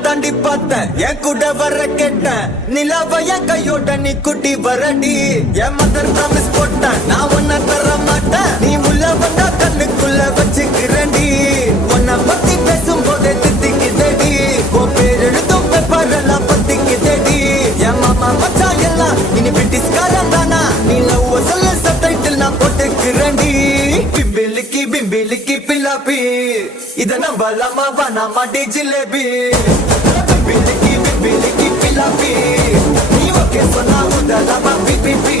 தாண்டி பார்த்தேன் என் கூட வர கேட்டேன் நிலாவைய கையோட நீ குட்டி வரடி என் மதர் ப்ராமிஸ் போட்டேன் நான் உன்ன தர மாட்டேன் நீ உள்ள வந்தா கண்ணுக்குள்ள வச்சுக்கிறேன்டி உன்னை பத்தி பேசும் போதே தித்திக்குதடி உன் பேர் எழுதும் பேப்பர் எல்லாம் பத்திக்குதடி என் மாமா மச்சா எல்லாம் இனி பிரிட்டிஷ்காரன் தானா நீ லவ் சொல்ல சப்டைட்டில் நான் போட்டுக்கிறேன்டி பிம்பிலிக்கி பிம்பிலிக்கி பில்லாப்பி இத நம்பலாமா வேணாமா டி ஜிலேபி பிம்பிலிக்கி பிம்பிலிக்கி பில்லாப்பி நீ ஓகே சொன்னா உதலாமா பிபிபி